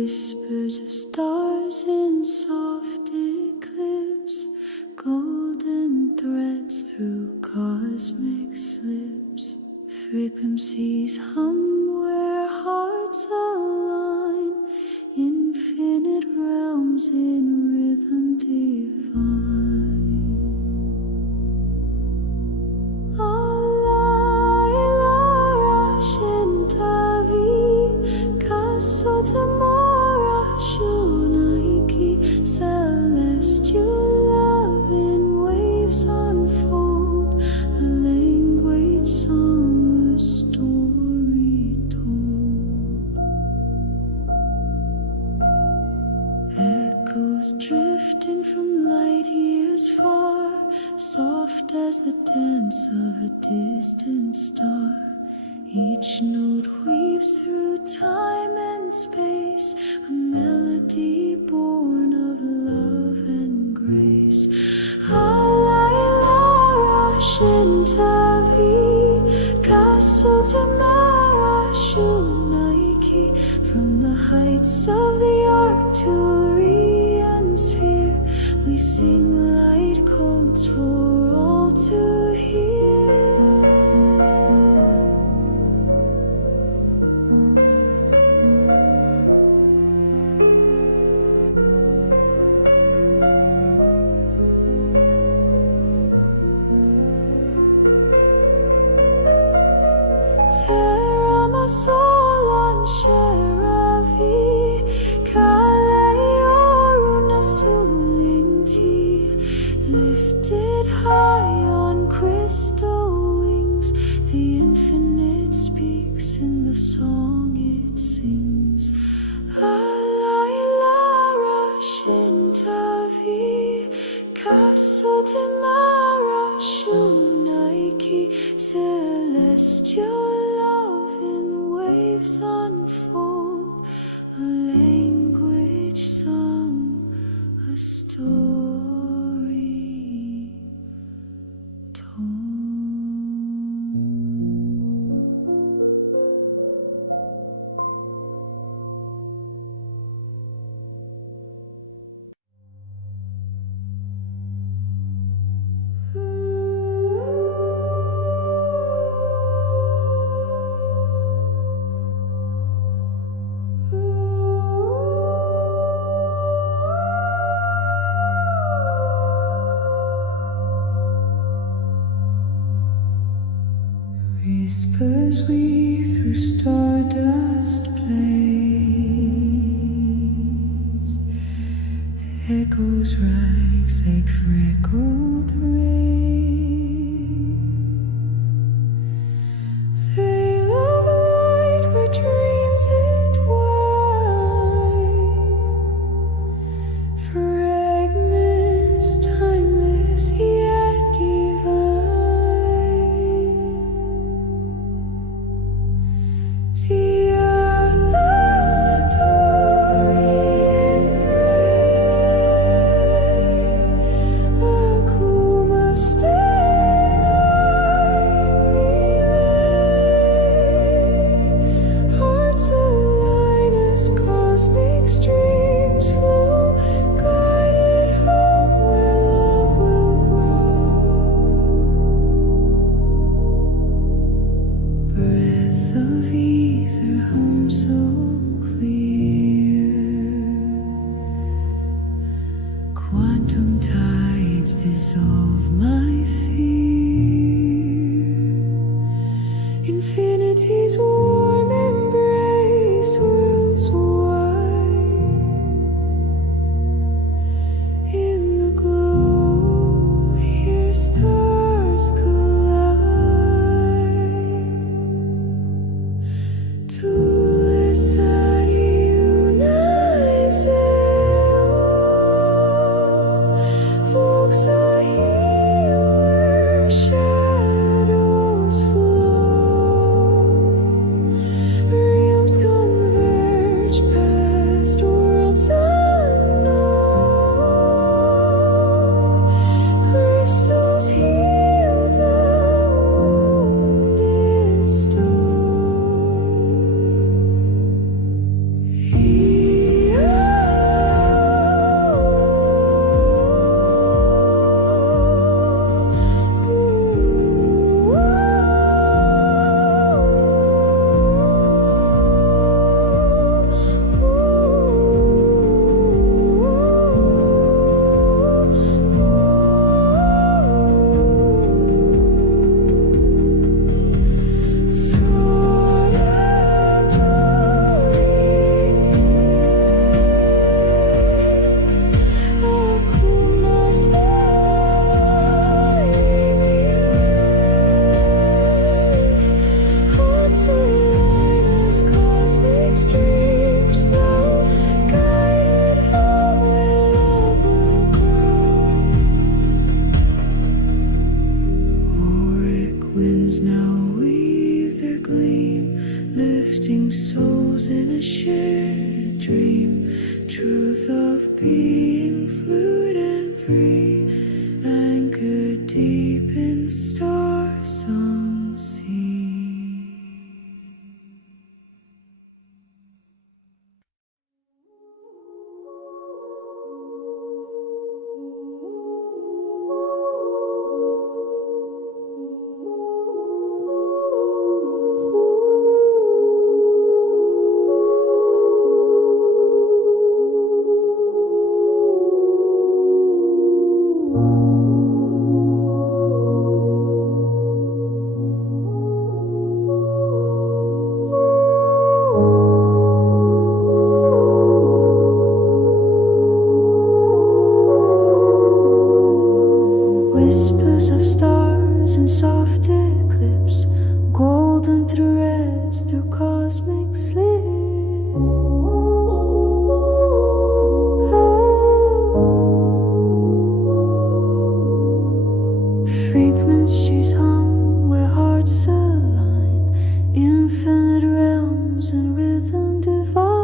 whispers of stars in soft eclipse, golden threads through cosmic slips, frequencies hum where hearts align, infinite realms in rhythm divine. Celestial love in waves unfold, a language song, a story told. Echoes drifting from light years far, soft as the dance of a distant star. Each note weaves through time and space, a melody born of love and grace. Alayla Shintavi, Kaso Tamara Shunaiki, from the heights of the Arcturian sphere, we sing light codes for all to hear. Terra Masolan Sheravi, Kaleoruna Sulinti, lifted high on crystal wings, the infinite speaks in the song it sings. Alayla Shintavi, Kasotimara Shunaiki, celestial unfold, a language sung, a story told. Whispers weave through stardust plains, echoes rise like freckled rain. Veil of light where dreams entwine, fragments timeless yet divine. Cosmic streams flow, guided home where love will grow. Breath of ether hum so clear, quantum tides dissolve my fear. Infinity's warm embrace whirls wide. In the glow, here stars collide. Tulus Folks are here where shadows flow, realms converge. Fusing souls in a shared dream, truth of being fluid and free, anchored deep in star-sung sea. Whispers of stars and soft eclipse, golden threads through cosmic slits. Frequencies hum where hearts align, infinite realms and rhythm divine.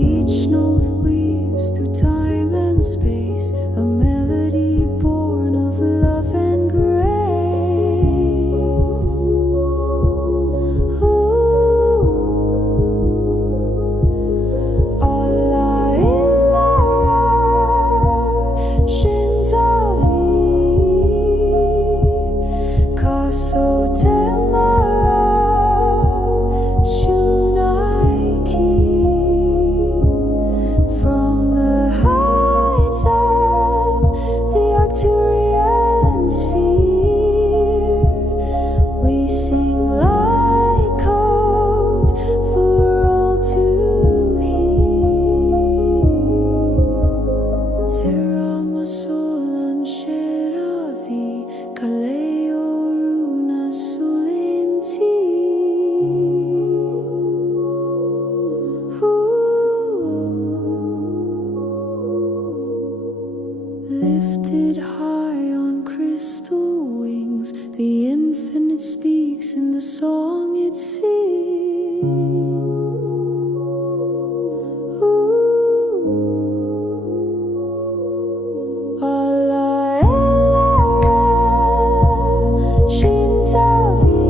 Each note weaves through time and space, a melody born of love and grace. Allah illallah, Shintavi, Kaso Temara, Shunaiki. From the heights of the Arcturian sphere, we sing like code for all to hear. Terra Masolan Sheravi, Kaleo Runa Sulinti. Lifted high on crystal wings, the infinite speaks in the song it sings. Allah illallah, Shintavi,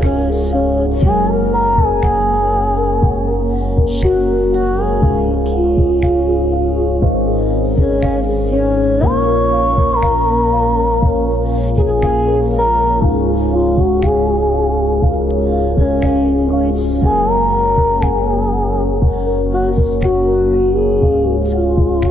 Kaso Temara, Shunaiki. Celestial love in waves unfold, a language sung, a story told.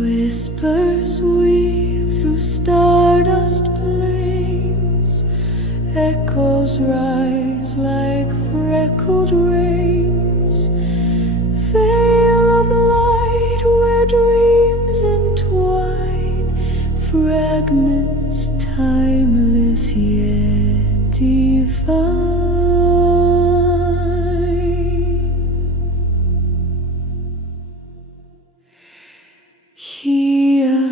Whispers weave through stardust plains, echoes rise like freckled rays, veil of light where dreams entwine. fragments, timeless yet divine. Here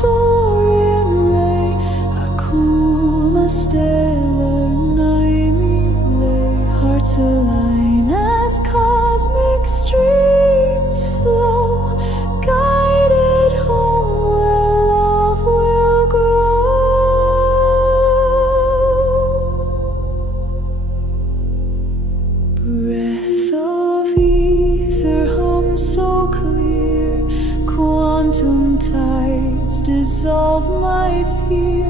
Dorian Ray, Akuma stellar Naimile, hearts align as cosmic streams flow, guided home where love will grow. Breath of ether hums so clear, quantum tides dissolve my fear.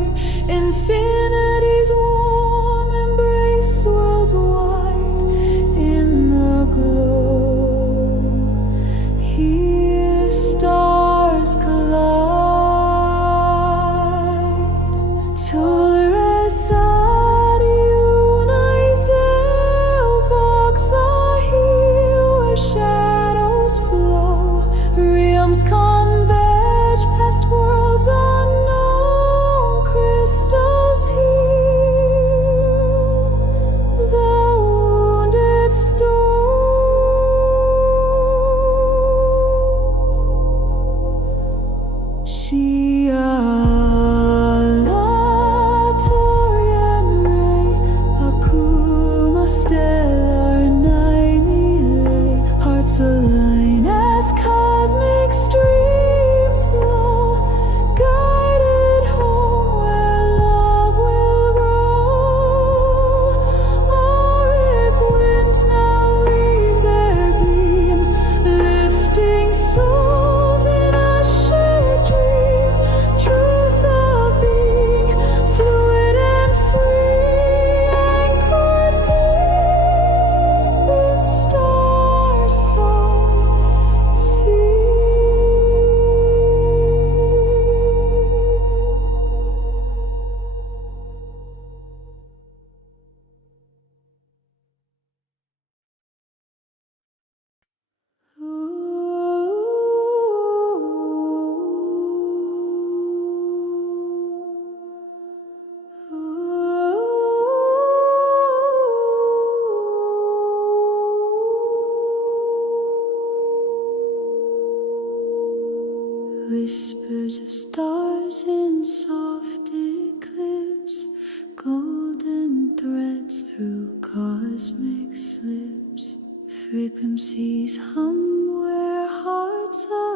Infinity's warm embrace swirls wide in the glow. Here stars collide. Tolerous unites vox here where shadows flow. Realms converge past worlds unknown. Crystals heal the wounded stones. Torian Ray, Akuma stellar Naimile, hearts align as cosmic streams flow, guided home where love will grow. Auric winds now weave their gleam, lifting souls in a shared dream. Truth of being, fluid and free, anchored deep in star song whispers of stars in soft eclipse, golden threads through cosmic slips. Frequencies hum where hearts are.